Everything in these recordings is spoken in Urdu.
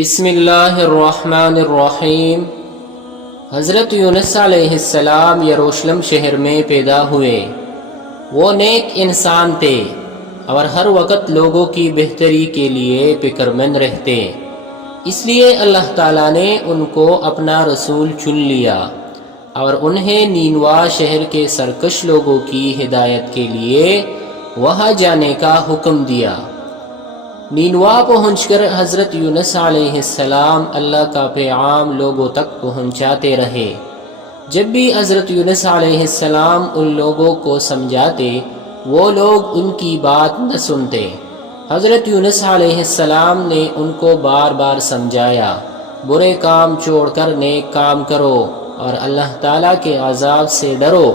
بسم اللہ الرحمن الرحیم۔ حضرت یونس علیہ السلام یروشلم شہر میں پیدا ہوئے۔ وہ نیک انسان تھے اور ہر وقت لوگوں کی بہتری کے لیے فکر مند رہتے، اس لیے اللہ تعالیٰ نے ان کو اپنا رسول چن لیا اور انہیں نینوا شہر کے سرکش لوگوں کی ہدایت کے لیے وہاں جانے کا حکم دیا۔ نینوا پہنچ کر حضرت یونس علیہ السلام اللہ کا پیغام لوگوں تک پہنچاتے رہے۔ جب بھی حضرت یونس علیہ السلام ان لوگوں کو سمجھاتے، وہ لوگ ان کی بات نہ سنتے۔ حضرت یونس علیہ السلام نے ان کو بار بار سمجھایا، برے کام چھوڑ کر نیک کام کرو اور اللہ تعالیٰ کے عذاب سے ڈرو،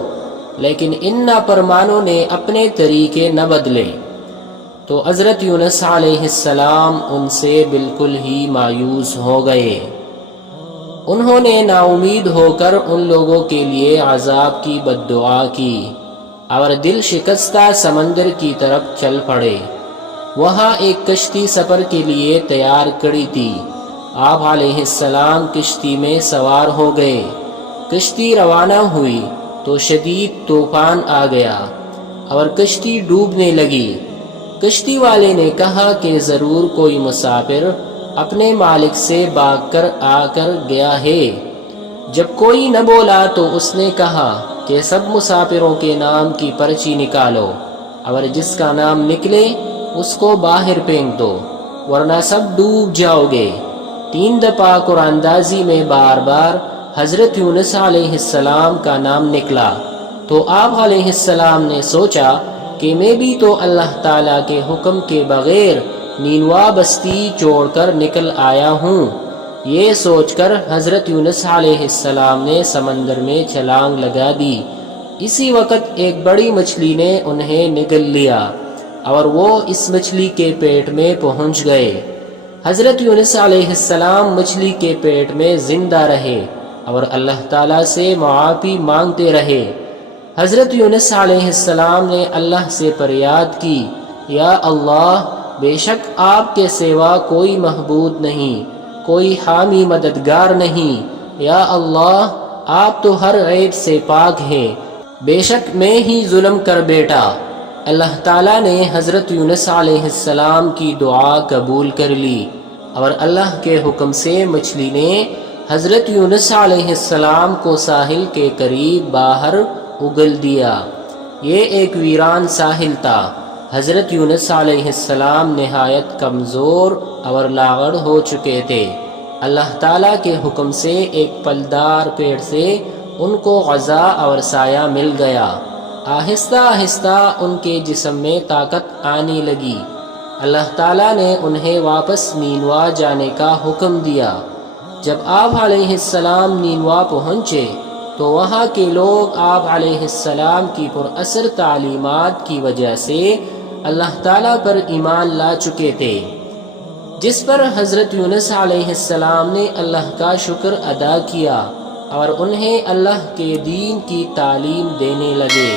لیکن ان نافرمانوں نے اپنے طریقے نہ بدلے۔ تو حضرت یونس علیہ السلام ان سے بالکل ہی مایوس ہو گئے۔ انہوں نے نا امید ہو کر ان لوگوں کے لیے عذاب کی بد دعا کی اور دل شکستہ سمندر کی طرف چل پڑے۔ وہاں ایک کشتی سفر کے لیے تیار کھڑی تھی۔ آپ علیہ السلام کشتی میں سوار ہو گئے۔ کشتی روانہ ہوئی تو شدید طوفان آ گیا اور کشتی ڈوبنے لگی۔ کشتی والے نے کہا کہ ضرور کوئی مسافر اپنے مالک سے بھاگ کر آ کر گیا ہے۔ جب کوئی نہ بولا تو اس نے کہا کہ سب مسافروں کے نام کی پرچی نکالو اور جس کا نام نکلے اس کو باہر پھینک دو، ورنہ سب ڈوب جاؤ گے۔ 3 دفعہ قرآن اندازی میں بار بار حضرت یونس علیہ السلام کا نام نکلا تو آپ علیہ السلام نے سوچا کہ میں بھی تو اللہ تعالیٰ کے حکم کے بغیر نینوا بستی چھوڑ کر نکل آیا ہوں۔ یہ سوچ کر حضرت یونس علیہ السلام نے سمندر میں چھلانگ لگا دی۔ اسی وقت ایک بڑی مچھلی نے انہیں نگل لیا اور وہ اس مچھلی کے پیٹ میں پہنچ گئے۔ حضرت یونس علیہ السلام مچھلی کے پیٹ میں زندہ رہے اور اللہ تعالیٰ سے معافی مانگتے رہے۔ حضرت یونس علیہ السلام نے اللہ سے فریاد کی، یا اللہ، بے شک آپ کے سوا کوئی معبود نہیں، کوئی حامی مددگار نہیں۔ یا اللہ، آپ تو ہر عیب سے پاک ہیں، بے شک میں ہی ظلم کر بیٹھا۔ اللہ تعالیٰ نے حضرت یونس علیہ السلام کی دعا قبول کر لی اور اللہ کے حکم سے مچھلی نے حضرت یونس علیہ السلام کو ساحل کے قریب باہر اگل دیا۔ یہ ایک ویران ساحل تھا۔ حضرت یونس علیہ السلام نہایت کمزور اور لاغر ہو چکے تھے۔ اللہ تعالیٰ کے حکم سے ایک پھلدار پیڑ سے ان کو غذا اور سایہ مل گیا۔ آہستہ آہستہ ان کے جسم میں طاقت آنے لگی۔ اللہ تعالیٰ نے انہیں واپس نینوا جانے کا حکم دیا۔ جب آپ علیہ السلام نینوا پہنچے تو وہاں کے لوگ آپ علیہ السلام کی پراثر تعلیمات کی وجہ سے اللہ تعالیٰ پر ایمان لا چکے تھے، جس پر حضرت یونس علیہ السلام نے اللہ کا شکر ادا کیا اور انہیں اللہ کے دین کی تعلیم دینے لگے۔